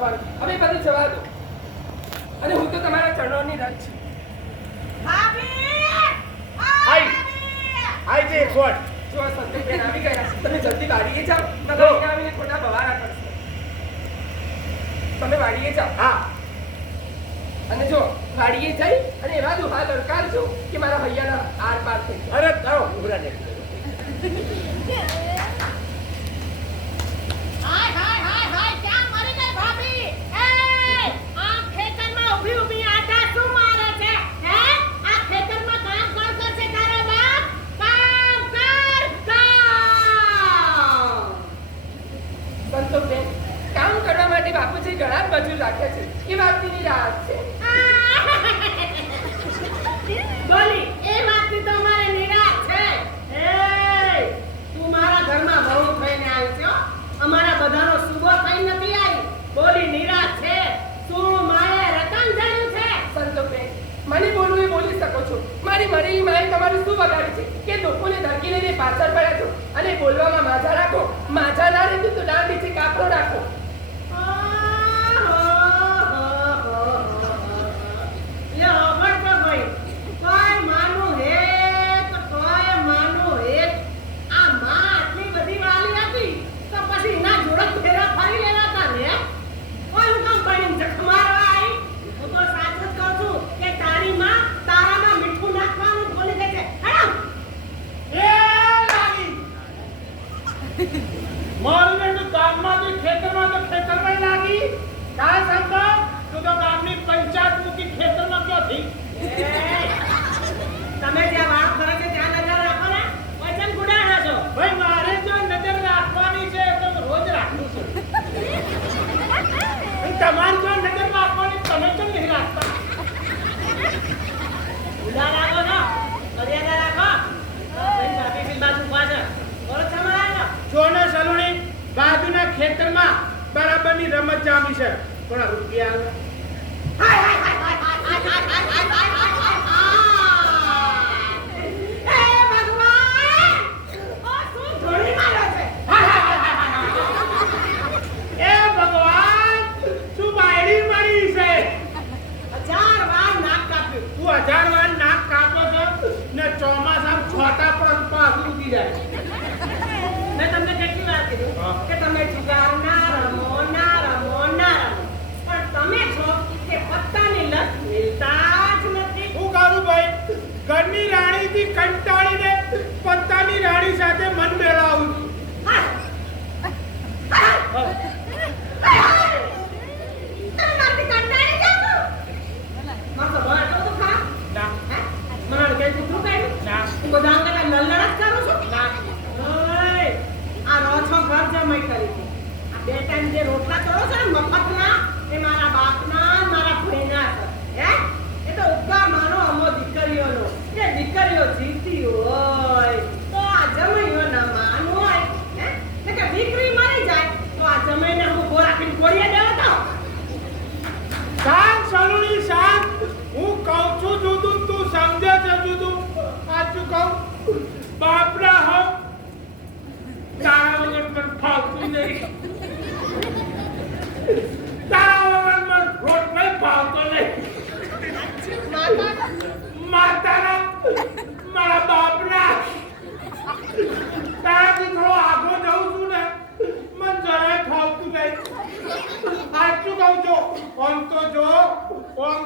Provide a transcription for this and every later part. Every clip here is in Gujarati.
મોહન હવે બધું જવા દો અને હું તો તમારા ચરણોની રજ છું. આઈ જે કોટ જો સંતોષબેન આવી ગયા તમે જલ્દી વાડીએ જાઓ નકર અહીંયા આવીને ખોટા બવારા કરશો. તમે વાડીએ જાઓ. હા અને જો વાડીએ જઈ અને એવા દુહા દરકારજો કે મારા હૈયાના આર પાર થઈ જાય. અરે તારો ઉભરા દે સંતોષબેન કામ કરવા માટે બાપુજી ઘણા જ મજૂર રાખ્યા છે એ વાતની રાત છે. બોલી એ વાતની તો અમારે નિરાશ છે. એ તું મારા ઘરમાં બહુ થઈને આવી છો, અમારા બધાનો સુબો થઈ નથી આવી. બોલી નિરાશ છે. શું માએ રતન જાણ્યું છે? સંતોષબેન મને બોલવું એ બોલી શકો છો. મારી મરેલી માએ તમારું શું બગાડ્યું છે કે લોકોને ધમકી લઈને પાછળ પડ્યા છો અને બોલવામાં માજા રાખો. માજા ના રહેતું તો દાંત નીચે કાપરો રાખો. મારું તો ગામમાંથી ખેતરમાં તો ખેતરમાં લાગી કા સમજો તું તો ગામની પંચાયત મૂકી ખેતરમાં ક્યાંથી તમે જ્યાં વાત કરો છો ત્યાં નજર રાખો ને. વચન ગુડાણા છો. ભાઈ મારે જો નજર રાખવાની છે તો હું રોજ રાખું છું અને તમારે જો નજર રાખવાની તમે કેમ નહીં રાખતા ગુડા રાખો છો. મર્યાદા રાખો. ભાઈ બાપી બી બાજુ પાછળ બોલો તમારા જોને સલુણી બાજુના ખેતરમાં બરાબરની રમત જામી છે પણ રૂપિયા હાય એ ભગવાન શું બાયડી મળી છે 1000 વાર નાક કાપ્યું. તું 1000 વાર નાક કાપો છો ને ચોમાસામાં છોટા પણ પાછું ઉગી જાય મેં તમને કેટલી વાર કીધું કે તમે જુગાર ના રમો ના રમો ના રમો, પણ તમે છો કે પત્તાની લત મિલતા જ નથી. હું કરું ભાઈ ઘરની રાણીથી કંટાળીને પત્તાની રાણી સાથે મન મેળાવું છું તમે મારથી કંટાળી જાઓ છો? મારો ભાઈ તો ખા ના મને કઈ કૂતરું કાઢ્યું? ના તું બધા અંગલા નલનડા જ કરો છો? ના ઓય, આ રોછો ઘર જમાઈ કરી છે. આ બે ટાઈમ જે રોટલા કરો છો ને મફતના, એ મારા બાપના ને મારા ભાઈના છે. હે? એ તો ઉપકાર માનો અમો દીકરીઓનો. કે દીકરીઓ જીવતી હોય તો આ જમાઈઓના માન હોય. હે? એટલે કે દીકરી મરી જાય તો આ જમાઈને હું ગોરાખીને ગોળીએ દેવો તો. શાંત સલુણી શાંત હું કહું છું જુદું તું સમજે છે જુદું સાચું કહું બાપરા હો તારા વગર મને ફાવતું નહીં તારા વગર મને રોટલો ફાવતો નહીં માતાના મારા બાપના તારાથી થોડો આગો જઉં છું ને મને જરાય ફાવતું નહીં સાચું કહું છું આમ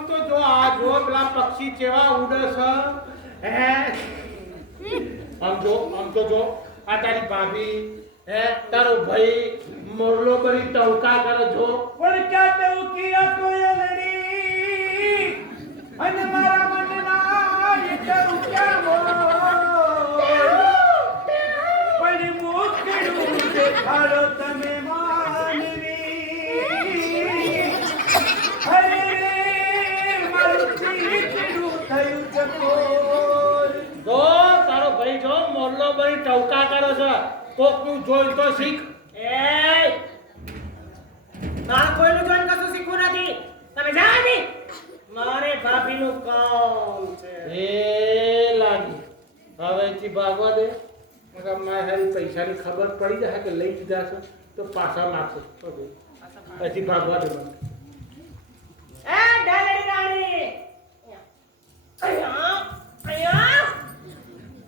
તો જો આ જો પેલા પક્ષી કેવા ઉડે છે હે આમ તો જો આ તારી ભાભી હે તારો ભાઈ મોરલો બરી ટવકા કરે જો પણ ક્યાં ટવકી કોયલડી અને મારા મનના એ ટવક્યા મોર પણ મુખડું દેખાડો તમે માનવી અરે મારું ચીકડું થયું ચકોર જો તારો ભાઈ જો મોરલો બરી ટવકા કરે છે કોકનું જોઈ તો શીખ એય! મારે કોઈનું જોઈને કશું શીખવું નથી. તમે જાઓ નહીં. મારે ભાભીનું કામ છે. એ લાગી હવેથી ભાગવા દે મારી પૈસાની ખબર પડી જાય કે લઈ દીધા છે તો પાછા નાખશે હજી ભાગવા દે. એ ડાલેડી રાણી અહીંયા અહીંયા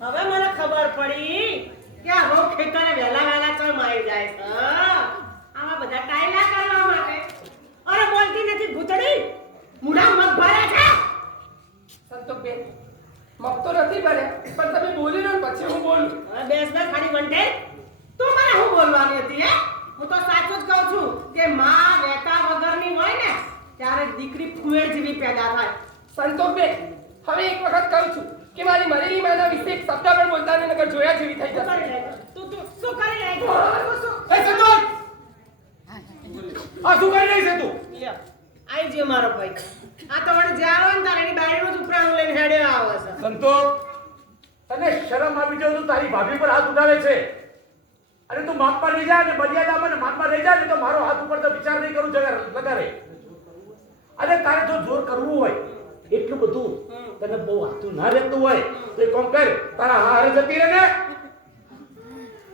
હવે મને ખબર પડી કે આ રોગ ખેતરે વહેલા વહેલા ચમ આવી જાય છે આવા બધા ટાઈલા કરવા માટે અરે બોલતી નથી ભૂતડી મુઢા મગ ભરે છે સંતોષબેન મગ તો નથી ભર્યા પણ તમે બોલી લો ને પછી હું બોલું. હવે બેસ ખાલી વંટે તું મને હું બોલવાની હતી હે હું તો સાચું જ કહું છું કે માં વેતા વગરની હોય ને ત્યારે દીકરી ફુવેર જેવી પેદા થાય. સંતોષબેન હવે એક વખત કહું છું કે મારી મરેલી માના વિશે એક શબ્દ પણ બોલતા નહીં નકર જોયા જેવી થઈ શું કરી જશે. લે તું શું કરી લે એ સંતોષ! આ શું કરી રહી છે તું? આઈ જે મારો ભાઈ આ તો વણ જાવ ને તારે એની બાયડીનું જ ઉપરાણું લઈને હેડ્યો આવે છે. સંતોષ, તને શરમ આવી જાય તો તારી ભાભી પર હાથ ઉઠાવે છે અને તું માપમાં રહી જા અને મર્યાદામાં ને માપમાં રહી જા ને તો મારો હાથ ઉપર તો વિચાર નહીં કરું લગારે. અને તારે જો જોર કરવું હોય એટલું બધું તને બહુ હાથું ના રહેતું હોય તો એક કામ કર, તારા હારે જતી રહે ને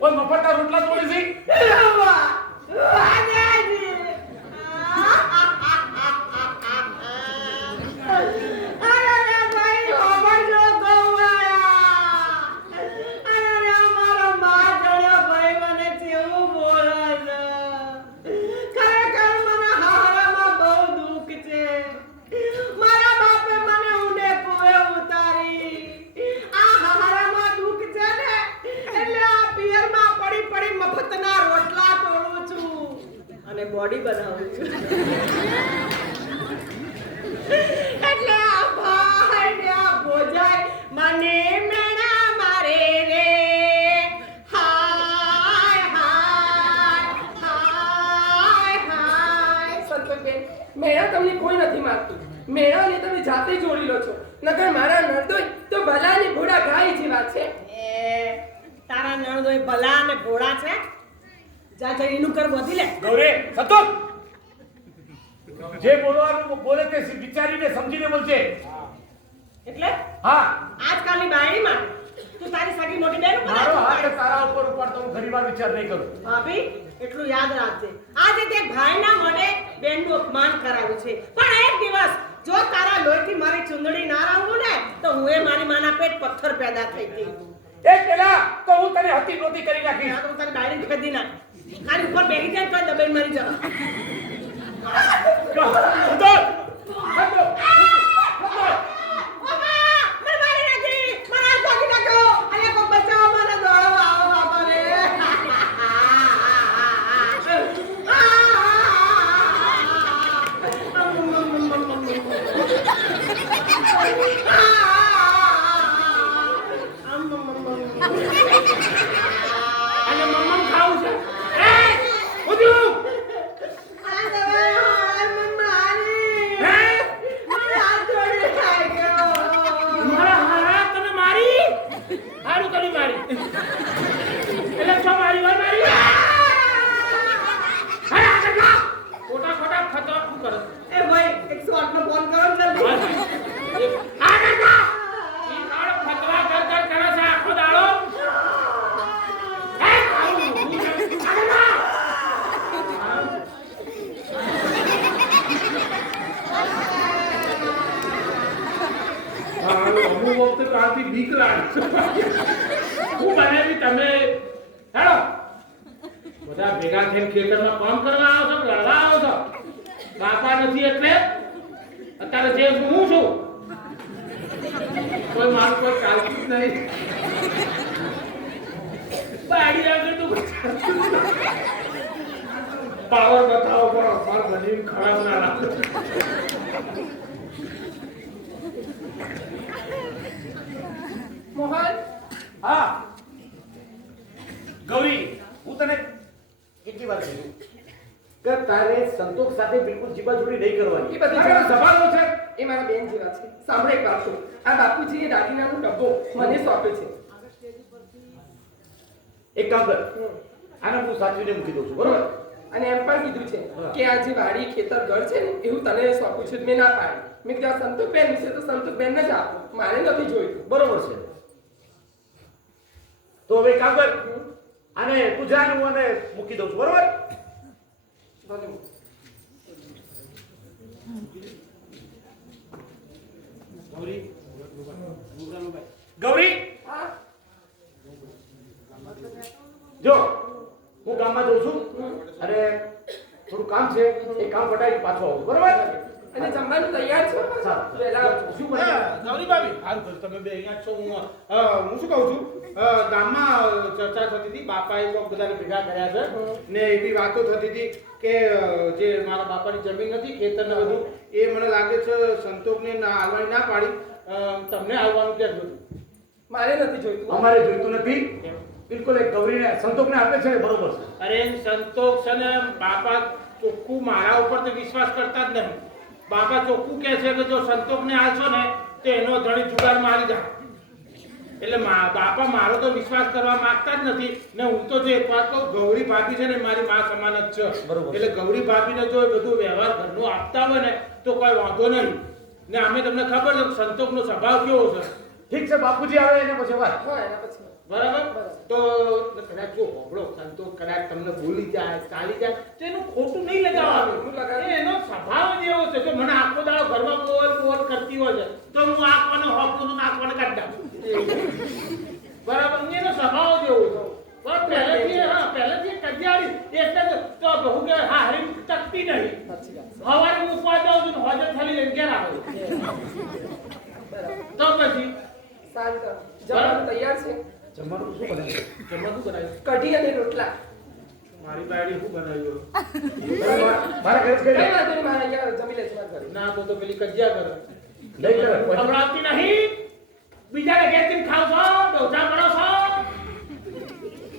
ઓય મફતના રોટલા તોડી બોડી બનાવું છું એટલે આ ભાઈ ને આ ભોજાય મને મેણા મારે રે હાય હાય હાય હાય. સંતોષબેન મેળા તમને કોઈ નથી મારતું. મેળાને તમે જાતે જોડી લો છો નકર મારા નરદોય તો ભલા ને ભોળા ગાય જેવા છે. એ તારા નણદોય ભલા અને ભોળા છે જા જા એનું કર બોધી લે. ગૌરી, સંતોષ! જે બોલવાનું બોલે તે વિચારીને સમજીને બોલજે. એટલે હા, આજકાલની બાયડીમાં તું તારી સગી મોટી બેન ઉપર મારો હાથ હાથ તારા ઉપર ઉપાડતો હું ઘણીવાર વિચાર નહીં કરું. ભાભી એટલું યાદ રાખજે આજે તે ભાઈના મોઢે બેનનું અપમાન કરાવ્યું છે પણ એક દિવસ જો તારા લોહીથી મારી ચુંદડી ના રાંગું ને તો હું એ મારી માના પેટ પથ્થર પેદા થઈ હતી. એક પેલા તો હું તને હતી નોતી કરી નાખીશ. આ તો તારી બાયડી ખદી ના ખાલી ઉપર બેસી જાય તો દબાઈ મરી જવા. સંતોષ! સંતોષ! અને મમ્મમ ખાવું છે. એ ઉધ્યું! મારા હારા તને મારી? હારું કરી મારી. એટલે છો મારી હોય મારી? અરે આ જગા! ખોટા ખોટા ખતરા શું કરે? એ ભાઈ 108 નો ફોન કરો જલ્દી. આ જગા! ઈ કાળ ખતરા કર કર કરે છે આખો દાડો. એ આવું ઊભું છે. આ જગા! અમુક વખતે તો આથી બીક લાગે. હું બનાવી તમે હેડો બધા ભેગા થઈને ખેતરમાં કામ કરવા આવો છો લડવા આવો છો. બાપા નથી એટલે અત્યારે જે હું છું કોઈ મારું કોઈ ચાલતું જ નહીં. બાડી આગળ તો પાવર બતાવો પણ અમાર બની ખરાબ ના લાગે. મોહન હા ગૌરી, હું તને કેટલી વાર કીધું કે તારે સંતોષ સાથે બિલકુલ જીબાજોડી નહીં કરવાની. એ બધી તારા સવાલો છે. એ મારા બેન જેવા છે. સાંભળે એક વાત કહું. આ બાપુજીએ દાગીનાનો ડબ્બો મને સોંપ્યો છે. એક કામ કર, આને હું સાચવીને મૂકી દઉં છું, બરોબર? અને એમ પણ કીધું છે કે આ જે વાડી ખેતર ઘર છે ને એવું તને સોંપું છું. મેં ના પાડી. મેં કીધું આ સંતોષબેન વિશે તો સંતોષબેનને જ આપો, મારે નથી જોઈતું. બરોબર છે. તો હવે કામ કર, આને તું જા ને હું આને મૂકી દઉં છું, બરોબર? ભલે. થોડું કામ છે એ કામ પટાવી પાછો આવું બરોબર અને જમવાનું તૈયાર છે સારું. વહેલા આવજો. શું બને ગૌરી ભાભી હારું કર્યું તમે બે અહીંયા જ છો. હું શું કહું છું, ગામમાં ચર્ચા થતી હતી, બાપાએ તો બધાને ભેગા કર્યા છે ને એવી વાતો થતી હતી કે જે મારા બાપાની જમીન હતી, ખેતર ને બધું, એ મને લાગે છે સંતોષને આવવાની ના પાડી, તમને આવવાનું ક્યાં જોયું? મારે નથી જોઈતું. અમારે જોઈતું નથી બિલકુલ એક ગૌરીને સંતોષને આપે છે એ બરોબર છે અરે સંતોષ અને બાપા ચોખ્ખું મારા ઉપર તો વિશ્વાસ કરતા જ નહીં. બાપા ચોખ્ખું કહે છે કે જો સંતોષને આલશો ને તો એનો ધણી જુગારમાં આવી જાય. એટલે બાપા મારો તો વિશ્વાસ કરવા માંગતા જ નથી ને. હું તો જે એક વાત કહું, ગૌરી ભાભી છે ને મારી મા સમાન જ છે. બરોબર. એટલે ગૌરી ભાભીને જો એ બધું વ્યવહાર ઘરનો આપતા હોય ને તો કોઈ વાંધો નહીં. ને અમે તમને ખબર છે કે સંતોષનો સ્વભાવ કેવો છે. ઠીક છે બાપુજી આવે એને પછી વાત હા એના પછી બરાબર? તો કદાચ જો હોબળો સંતોષ કદાચ તમને ભૂલી જાય, ચાલી જાય તો એનું ખોટું નહીં લગાવવાનું. એનો સ્વભાવ જ એવો છે કે મને આખો દાડો ઘરમાં બોલ કરતી હોય છે તો હું આંખવાનો હોપનું નાખવાનું કાઢી નાખું. બરાબર? એનો સ્વભાવ જ એવો છે. પણ પહેલેથી કજિયાળી એટલે તો બહુ કે હા હરી ટકતી નહીં. સાચી વાત છે. સવારે હું ઉપવા જાઉં છું ને હોજે થાલી લઈને ઘેર આવું. બરાબર. તો પછી શાંત. જમવાનું તૈયાર છે. જમવાનું શું બને જમવાનું બનાવ્યું. કઢી અને રોટલા. મારી બાયડી શું બનાવ્યું? મારા ઘરે જ કઈ કરી વાંધો નહીં, મારે અહીંયા જમી લેજો મારા ઘરે. ના તો પેલી કજિયા કરે. લઈ કરે ખવડાવતી નહીં, બીજાને ઘેરથી ખાવ છો, ડોસા કરો છો.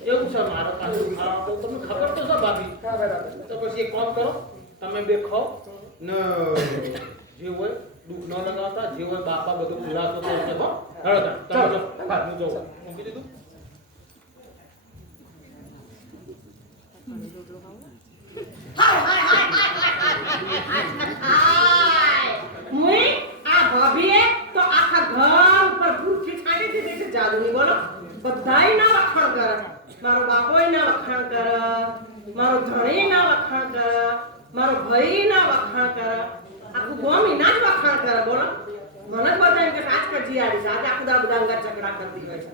એવું છે મારા પાસે ખાવા. તમને ખબર તો છે ભાભી. હા બરાબર. તો પછી એક કામ કરો, તમે બે ખાઓ ને જે હોય દુઃખ ન લગાવતા, જે હોય બાપા બધું ખુલાસો કરશે. હો હેડો તમે ચાલો. જો હું જોઉં. મૂકી દીધું. મુઈ આ ભાભીએ તો આખા ઘર ઉપર ભૂખી છાડી દીધી છે જાદુની. બોલો બધાય ના વખાણ કરે. મારો બાપોય ના વખાણ કરે, મારો ધણી ના વખાણ કરે, મારો ભાઈ ના વખાણ કરે, આખું ગામ એના જ વખાણ કરે. બોલો મને જ બધા એમ કે આજ કજી આવી છે, આજે આખું દા બધા અંગા ઝઘડા કરતી હોય છે.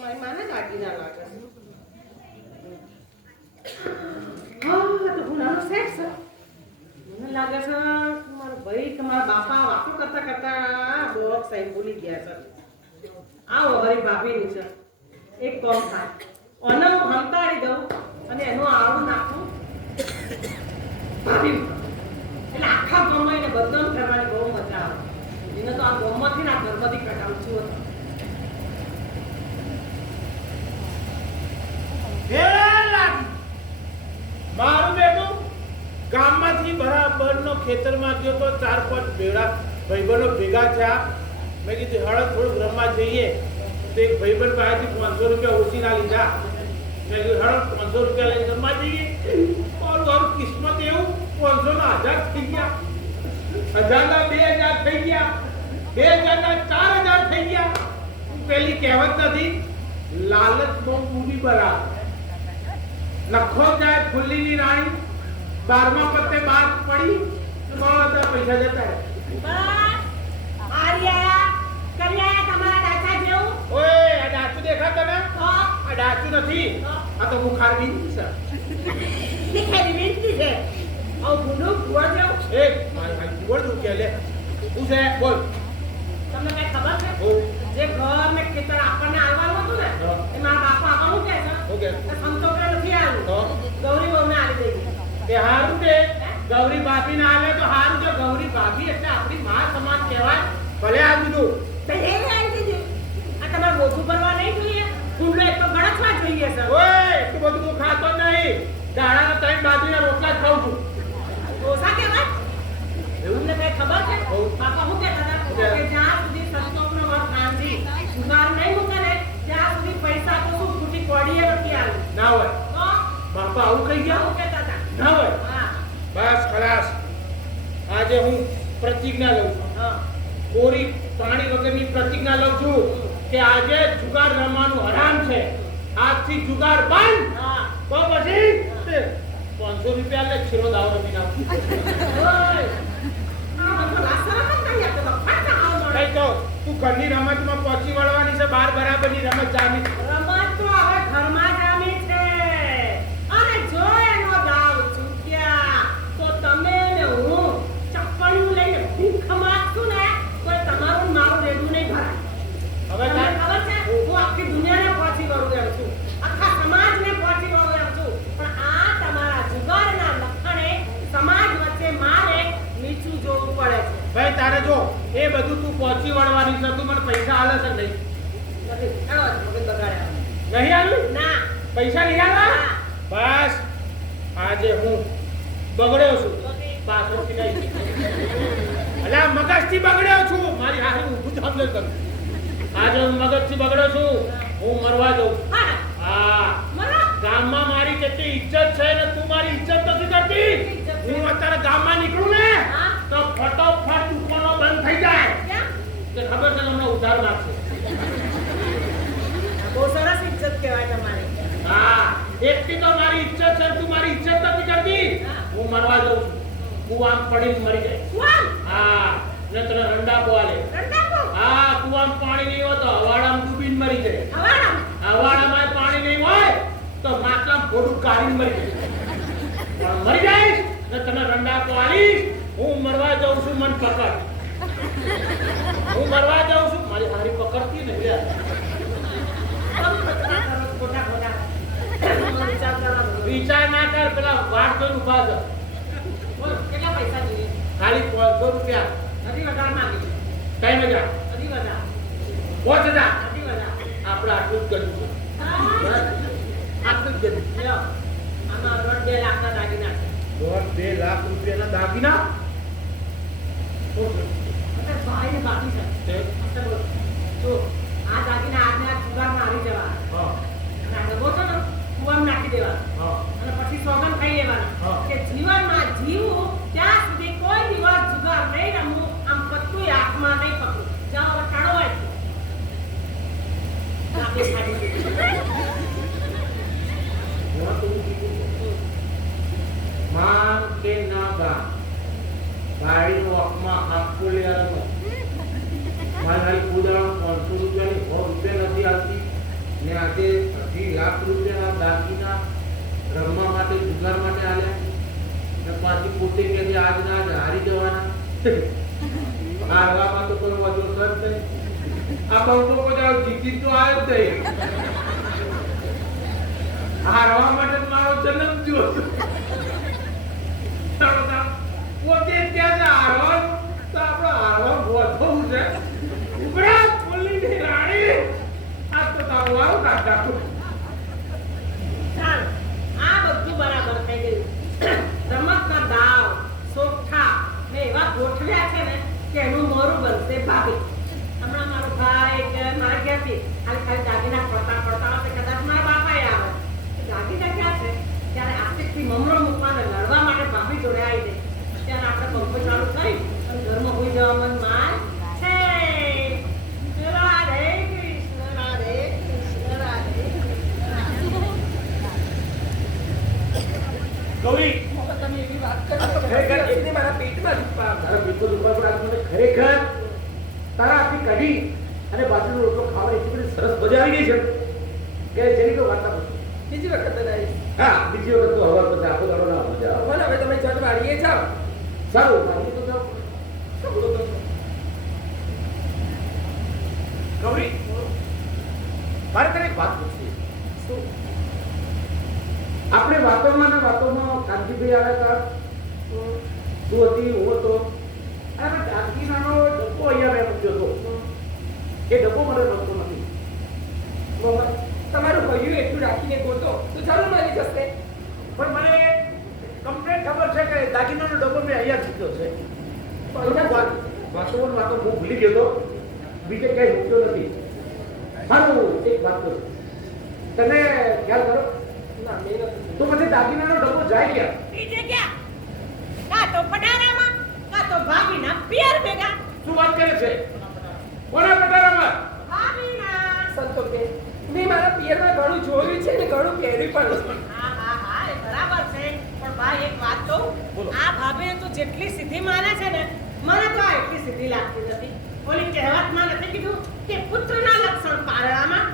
મારી માને જ આટી ના લાગે. હા તો ગુનાનો સેટ છે. મને લાગે છે મારો ભાઈ કે મારા બાપા વાતો કરતા કરતા બોક્સ સાહેબ ભૂલી ગયા છે. આવો હરી ભાભીની છે. એક કામ થાય, ઓને હું હંકારી દઉં અને એનું આળું નાખું ભાભી ઉપર. એટલે આખા ગામમાં એને બદનામ કરવાની બહુ મજા આવે. એને તો આ ગામમાંથી ના ઘરમાંથી કઢાવું છું. મારું બેટું ગામમાંથી બરાબરનો ખેતરમાં ગયો તો 4-5 ભેળા ભાઈબંધો ભેગા થયા. મેં કીધું હળદ થોડુંક રમવા જઈએ તો એક ભાઈબંધ પાસેથી 500 રૂપિયા ઓછીના લીધા. મેં કીધું હળદ 500 રૂપિયા લઈને રમવા જઈએ. મારું કિસ્મત એવું 500 ના 1000 થઈ ગયા, 1000 ના 2000 થઈ ગયા, 2000 ના 4000 થઈ ગયા. પેલી કહેવત નથી, લાલચમાં પૂરી બરાબર. લખો જાય ફુલ્લીની રાણી, 12મા પત્તે 12 પડી તો બધા પૈસા જતા રહે. બસ આર્યા કર્યા તમારા દાદા જેવું. ઓય આ ડાચું દેખાતો ને? આ ડાચું નથી, આ તો બુખાર બીજી છે. લીખેલી વિનંતી છે. આવ ગુંડું ગુવા જેવું. એ મારી બોલ દઉં કે લે શું છે બોલ. તમને કઈ ખબર છે? ઓ જે ઘર ને ખેતર આપણને આવવાનું હતું ને હા. એ મારા બાપા આપવાનું કે છે. ઓકે એ સંતોષે નથી આવ્યું. તો ગૌરી બહુને આવી દઈ. એ હારું છે. ગૌરી ભાભી ના આવે તો હારું છે. ગૌરી ભાભી એટલે આપણી માં સમાન કહેવાય. ભલે આ દીધું તો એ આવી દીધી. આ તમારે મોઢું ભરવા નહીં જોઈએ. ગુંડો એક તો ગળચવા જોઈએ છે. ઓય એટલું બધું હું ખાતો જ નહીં. દાડાના 3 બાજરીના રોટલા જ ખાઉં છું. ડોસા કહેવાય. તમને કઈ ખબર છે? હો. બાપા હું કહેતા હતા કે જ્યાં સુધી સંતોષનો વર કાંજી સુધાર નહીં મૂકે ને ત્યાં સુધી પૈસા તો શું ફૂટી કોડીએ નથી આવે. ના હોય તો બાપા આવું કહી ગયા? હું કહેતા હતા. ના હોય. હા બસ ખલાસ. આજે હું પ્રતિજ્ઞા લઉં છું. હા કોરી પાણી વગરની પ્રતિજ્ઞા લઉં છું કે આજે જુગાર રમવાનું હરામ છે. આજથી જુગાર બંધ. હા તો પછી 500 રૂપિયા લે ખીરો દાવ રમી નાખું. ઓય આ બધો લાસરા મત નહીં આપતો. ફાટા આવો કઈ તો તું ઘરની રમતમાં પહોંચી વળવાની છે, બાર બરાબરની રમત જામી. રમત તો હવે ઘરમાં જામી છે. અને જો એનો દાવ ચૂક્યા તો તમે ને હું ચપ્પણું લઈને ભીખ માંગશું ને તો તમારું ને મારું રેડું નહીં ભરાય. હવે તમને તાર- ખબર છે હું આખી દુનિયાને પહોંચી વળું એમ છું, આખા સમાજને પહોંચી વળું એમ છું, પણ આ તમારા જુગારના લખણે સમાજ વચ્ચે મારે નીચું જોવું પડે છે. ભાઈ તારે જો એ બધું તું પહોંચી વળવાની છે, તું મને પૈસા આલે છે કે નહીં? નથી એનો જ મગજ બગાડ્યા. નહીં આલું? ના પૈસા નહીં આલવા? ના. બસ આજે હું બગડ્યો છું, નથી. પાછળથી નહીં. અલા મગજથી બગડ્યો છું, મારી હારી ઊભું સાંભળે કર. આજે હું મગજથી બગડ્યો છું, હું મરવા જઉં. હા હા, મરો. ગામમાં મારી જેટલી ઇજ્જત છે ને તું મારી ઇજ્જત નથી કરતી. હું અત્યારે ગામમાં નીકળું ને હા. તો ફટોફટ દુકાનો બંધ થઈ જાય. ક્યાં? તે ખબર છે કે હમણાં ઉધાર નાખશે. બહુ સરસ ઇજ્જત કહેવાય તમારી. હા, એકથી તો મારી ઇજ્જત છે, તું મારી ઇજ્જત નથી કરતી. હા. હું મરવા જઉં છું, કુવામાં પડીને મરી જાય. કુવામ? હા, ને તને રંડાપો આલે. રંડાપો? હા, કુવામાં પાણી નહીં હોય તો હવાડામાં ડૂબીને મરી જાય. હવાડામાં? હવાડામાં પાણી નહીં હોય તો માટલામાં ભોડું કાઢીને મરી જાય. પણ મરી જઈશ ને તને રંડાપો આલીશ. હું મરવા જઉં છું, મન પકડ. હું મરવા જઉં છું, મારી હારી પકડતી ને યાર. ખોટા ખોટા. વિચાર કરવાનો. વિચાર ના કર, પેલા વાટ જોઈને ઉભા કર. બોલ, કેટલા પૈસા જોઈએ? ખાલી 500 રૂપિયા. હજી વધારે માંગી. 3000. હજી વધારે. 5000. હજી વધારે. આપણે આટલું જ કર્યું છે. હા. આટલું જ કર્યું. લ્યો, આમાં 2 લાખના દાગીના છે. 2 લાખ રૂપિયાના દાગીના. અત્યારે ભાઈને બાકી છે. તે? અત્યારે બોલો. જો, આ દાગીના આજને આજ જુગારમાં હારી જવા. હા, અને આ ડબ્બો છે ને, કૂવામાં નાખી દેવાનો. હા. અને પછી સોગંદ ખાઈ લેવાના હા. કે જીવનમાં જીવું ત્યાં સુધી કોઈ દિવસ જુગાર નહીં રમવું, આમ કત્તુંય હાથમાં નહીં પકડું. જાઓ હવે ટાળો હોય છે. આપણી ખાધી દીધી. હું તો કીધું. માન કે ના ગામ ગાડીનો વખમાં આખો લેવાનો. મારી કુદામ 500 રૂપિયાની 100 રૂપિયા નથી આવતી ને આજે 2 લાખ રૂપિયાના દાગીના રમવા માટે જુગાર માટે આલ્યા ને પાછી પોતે કે છે આજના આજ હારી જવાના. હારવામાં તો કોઈ વધુ સર નહીં. આ બંકો બધા જીતી તો આવ્યો જ નહીં. હારવા માટે મારો જન્મ થયો હતો. પોતે ત્યાં જ હારવા તો આપણે હારવા વધવું છે. ઉપરા પોલીસની રાણી આ તો તારું આવું કાઢા. ચાલ, આ બધું બરાબર થઈ ગયું. રમતના દાવ, સોગઠા મેં એવા ગોઠવ્યા છે ને કે એનું મોરું બનશે ભાભી. હમણાં મારો ભાઈ કે મારે ક્યાંથી ખાલી દાગીના પડતા પડતા હશે, કદાચ મારા બાપાએ આવે. દાગીના ક્યાં છે? ત્યારે આર્થિકથી મમરો મૂકવાને લડવા માટે ભાભી જોડે આવી જાય. ત્યારે આપણે પંખો ચાલુ થઈ અને ઘરમાં હોઈ જવા મન માન છે. રાધે કૃષ્ણ, રાધે કૃષ્ણ, રાધે કૃષ્ણ. ગૌરી હવે તમે એવી વાત કરી એટલે મારા પેટમાં દુખવા આવ્યું. તારા પેટનો દુખાવો પણ આજ મને ખરેખર તારા આખી કઢી અને બાજરીનો રોટલો ખાવાની એટલી બધી સરસ મજા આવી ગઈ છે કે જેની કોઈ વાત ના પૂછો. બીજી વખત બનાવીશ. હા, બીજી વખત તો હવાર પછી આખો દાડો ના મજા આવે. હવે તમે જટ વાળીએ જાઓ. સારું, વાળીએ તો જાઓ. સગડો તો ગૌરી, મારે તને એક વાત પૂછવી છે. શું? આપણે વાતોમાં ને વાતોમાં કાનજીભાઈ આવ્યા હતા. તું હતી, હું હતો. અને આપણે દાગીનાનો ડબ્બો અહીંયા મેં મૂક્યો હતો. એ ડબ્બો મને મળતો નથી. મોહન, તમારું હૈયું એટલું રાખીને ગોતો તો જરૂર મળી જશે. પણ મને કમ્પ્લેટ ખબર છે કે દાગીનાનો ડબ્બો મેં અહીંયા જ મૂક્યો છે. વાતો હું ભૂલી ગયો હતો. બીજે ક્યાંય મૂક્યો નથી. સારું, એક વાત કરું. તને ખ્યાલ કરો ના, મેં નથી. તો પછી દાગીનાનો ડબ્બો જાય ક્યાં? બીજે ક્યાં? કાં તો પટારામાં, કાં તો ભાભીના પિયર ભેગા. શું વાત કરે છે? કોના પટારામાં? ભાભીના. સંતોષબેન, મેં મારા પિયરમાં ઘણું જોયું છે ને ઘણું પહેર્યું પણ છે. હા, એ બરાબર છે. પણ ભાઈ એક વાત કહું, બોલો. આ ભાભીને તું જેટલી સીધી માને છે ને, મને તો આ એટલી સીધી લાગતી નથી. ઓલી કહેવતમાં નથી કીધું કે પુત્રના લક્ષણ પારણામાં,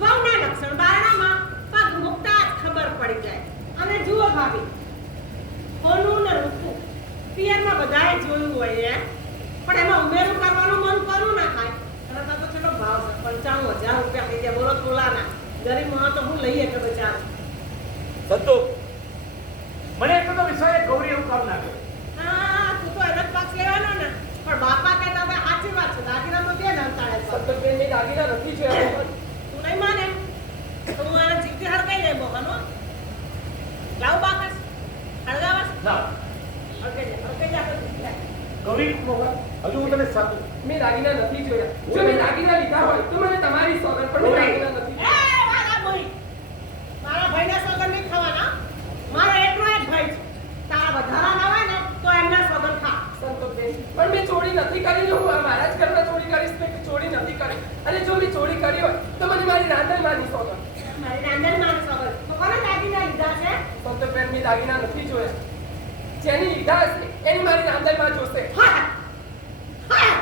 વહુના લક્ષણ બારણામાં, પગ મૂકતા જ ખબર પડી જાય. અને જુઓ ભાભી, હોનું ને રૂપું પિયરમાં બધાએ જોયું હોય પણ એમાં ઉમેરું કરવાનું મન કરું ના થાય. અને તો ચલો ભાવ છે 95,000 રૂપિયા થઈ ગયા. બોલો તોલાના ગરીબ માં તો હું લઈએ કે બચારો. સંતો મને એટલો તો વિશ્વાસ ગૌરી એવું કામ ના કરે. હા, તું તો એનો જ પક્ષ લેવાનો ને. પણ બાપા કહેતા હતા સાચી વાત છે, દાગીનામાં બે નવતાળે છે. સંતોષબેન મેં દાગીના નથી જોયા પણ તું નહીં માને તો હું આને જીવતી હળગાઈ દે મોહનો. લાવ બાકસ હળગાવસ ના હળગાઈ જા ગૌરી હજુ હું તને સાચું મેં દાગીના નથી જોયા. જો મેં દાગીના લીધા હોય તો મને તમારી સોગંદ, પણ મેં દાગીના નથી. એ વાલા બોઈ, મારા ભાઈના સોગંદ નહીં ખાવાના. મારો એકનો એક ભાઈ છે. તારા વધારાના હોય ને તો એમના સોગંદ ખા. સંતોષબેન, પણ મેં ચોરી નથી કરી. હું આ મારા જ ઘરમાં ચોરી કરીશ ને કે ચોરી નથી કરી. અને જો મેં ચોરી કરી હોય તો મને મારી રાંધણમાંની સોગંદ. મારી રાંધણમાં સોગંદ તો કોને દાગીના લીધા છે? સંતોષબેન, મેં દાગીના નથી જોયા. જેની લીધા હશે એની મારી રાંધણમાં જોશે. હા હા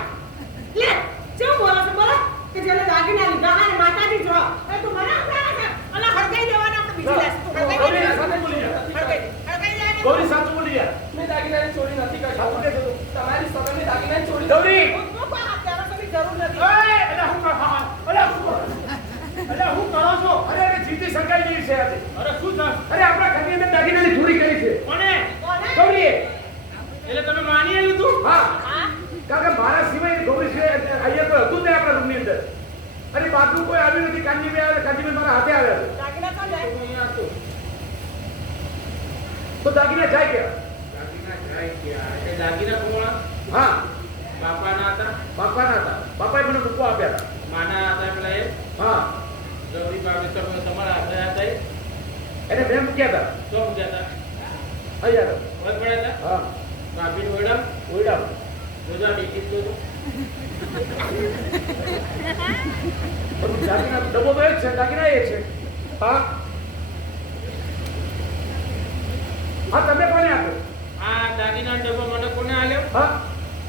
લે શું બોલો છો? બોલો કે જેને દાગીના લીધા હોય ને માતાજી જો એ તું મને આપણા છે. અલા હળગાઈ દેવાના આપણે બીજી લેસ. તું હળગાઈ ગૌરી દે. સાચું બોલી જા. હળગાઈ જાય ને. ગૌરી સાચું બોલી જા. મેં દાગીનાની ચોરી નથી કરી. સાચું કે તું? તમારી સોગંદની દાગીનાની ચોરી ગૌરી હું પણ અત્યારે તો જરૂર નથી. ઓય એટલે હું કરો છો? અરે અરે જીતી સંકાઈ જેવી છે આજે. અરે શું થયું? અરે આપણા ઘરની અંદર દાગીનાની ચોરી કરી છે કોને? કોને? ગૌરીએ. એટલે તમે માની લીધું? હા, હા કારણ કે મારા સિવાય ગૌરી સિવાય અહીંયા કોઈ હતું જ નહીં આપણા રૂમની અંદર. અને બાથરૂમ કોઈ આવ્યું નથી. કાનજીભાઈ આવે, કાનજીભાઈ મારા હાથે આવ્યા છે. દાગીના તો લે. અહીંયા હતો. તો દાગીના જાય ગયા. દાગીના જાય ગયા. એટલે દાગીના કોણ? હા, બાપાના હતા, બાપાના હતા. બાપાએ મને મૂકવા આપ્યા હતા. માના હતા પેલા એ. હા, ગૌરી બાપે તમે તમારા હાથે હતા એ. એને મેં મૂક્યા હતા. શું મૂક્યા હતા? અહીંયા હતા. વધ પડ્યા હતા? હા, કાપીને ઓયડા? ઓયડા. જોજો આ ટિકિટ જોજો. બધું દાગીના ડબ્બો તો એ જ છે, દાગીના એ છે. હા, હા, તમે કોને આપ્યો? આ દાગીના ડબ્બો મને કોને આલ્યો? હા,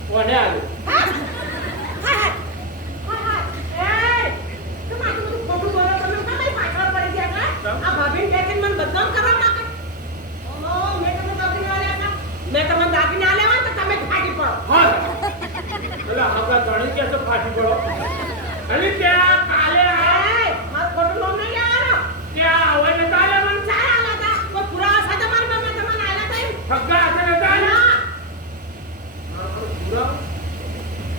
કોને આલ્યો? મેં તમને દાગીના આલ્યા તો તમે ફાટી પડો. હા. એટલે આપણા ધણી કે છે ફાટી પડો. અને ત્યાં કાલે મારું ખોટું નામ નહીં લેવાનું. ત્યાં હવે નતા આલ્યા મને. ચાર આલ્યા હતા. કોઈ પુરાવા સાથે મારી મમ્મી તમને આલ્યા હતા એમ? ઠગ્ગા હાથે નતા આલ્યા. ના. પૂરા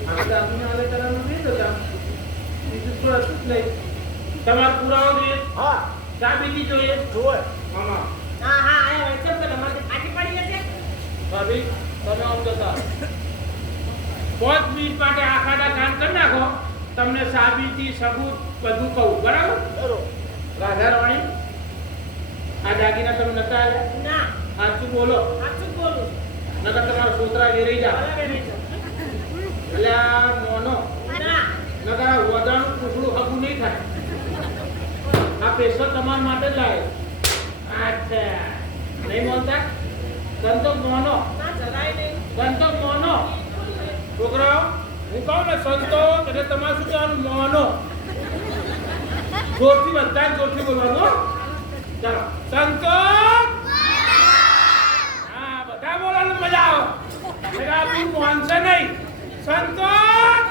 આ દાગીના આલે કરવાનું નહીં થતા. બીજું તો હતું જ નહીં. તમારે પુરાવો જોઈએ? હા, સાબિતી જોઈએ? જોવે. મામા હા હા એ હોય છે તો તમારી ફાટી પડી જશે. ભાભી તમે આમ જતા 5 મિનિટ માટે આખાડા કામ કરી નાખો. તમને સાબિતી સબૂત બધું કહું. બરાબર? રાધારાણી આ દાગીના તમે નતા આલ્યા? ના સાચું બોલો. સાચું બોલું. નકર તમારા છોકરા વેરી જા. ભલે બેની છે. એટલે આ મોનો ના નકર આ વદાનું કુકડું હગું નહીં થાય. આ પેશર તમારા માટે જ લાવે. અચ્છા નહીં બોલતા? સંતોષ મોનો, ના જરાય નહીં. સંતોષ મોનો. છોકરાઓ હું કહું ને સંતોષ એટલે તમારે શું કહેવાનું? મોનો. જોરથી બધા જોરથી બોલવાનું હો. ચાલો સંતોષ. હા બધા બોલવાનું મજા આવે. એટલે આપણું મોનશે નહીં. સંતોષ.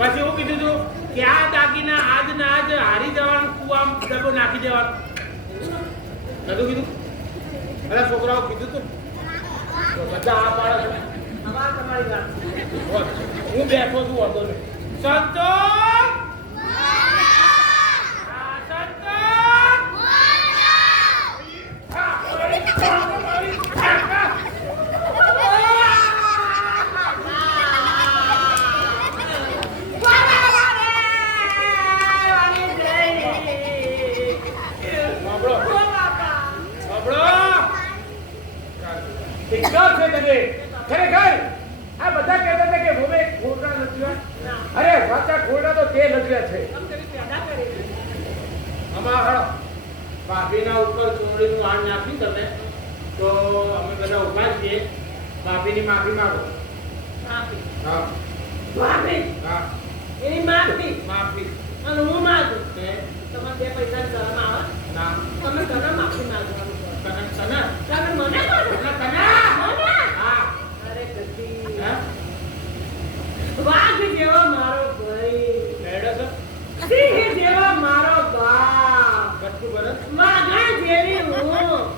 પછી એવું કીધું તું કે આ દાગીના આજ ના આજ હારી જવાનું કુવામાં ડબ્બો નાખી દેવાનું નતું કીધું? અરે છોકરાઓ કીધું તું બધા આ પાડે છે. આભાર તમારી વાત. હું બેઠો છું વાંધો નહીં. સંતોષ. હા, સંતોષ. છે ખરેખર આ બધા કહેતા હતા કે વહુએ ખોરડા નચ્યા. અરે વાચા ખોરડા તો તે નચ્યા છે. કેમ કરી પેદા કરી અમારા ભાભીના ઉપર ચોળીનું આણ નાખી તમે તો અમે બધા ઉભા છીએ. ભાભીની માફી માંગો. માફી હા માફી હા એની માફી માફી. અને હું માગું તે તમારે બે પૈસા શરમ આવે ના તમે તને માફી માંગવાનું કહો. કનક કનક તમે મને કહો કનક કનક. મને હા અરે ગધી હે વાઘ જેવો મારો ભાઈ લેડો છો સિંહ જેવો મારો બાપ ગટુ બરસ. વાઘા જેવી હું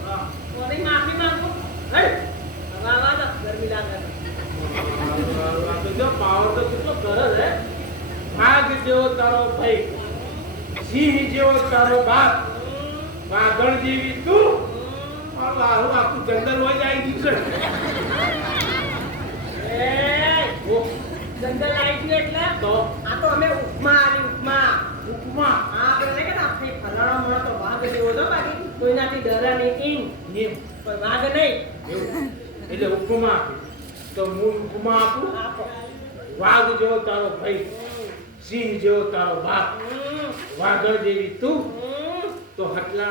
હા કોની માફી માંગુ હે વાવા તો ગરમી લાગે આ તો જો પાવર તો કેટલો સરસ હે. વાઘ જેવો તારો ભાઈ, સિંહ જેવો તારો બાપ, વાઘણ જેવી તું. મારું આવું આખું જંગલ હોય જાય ગયું છે. એ ઓહ, જંગલ આવી ગયું એટલે તો આ તો અમે ઉપમા આલી ઉપમા ઉપમા આ આપણે કે આપણે ફલાણો મળે તો વાઘ જેવો તો બાકી કોઈનાથી ડરે નહીં ઈન નિયમ કોઈ વાઘ નહીં એવું. એટલે ઉપમા આપી તો હું ઉપમા આપું. આપો વાઘ જેવો તારો ભાઈ, સિંહ જેવો તારો બાપ, વાઘણ જેવી તું, તો હટલા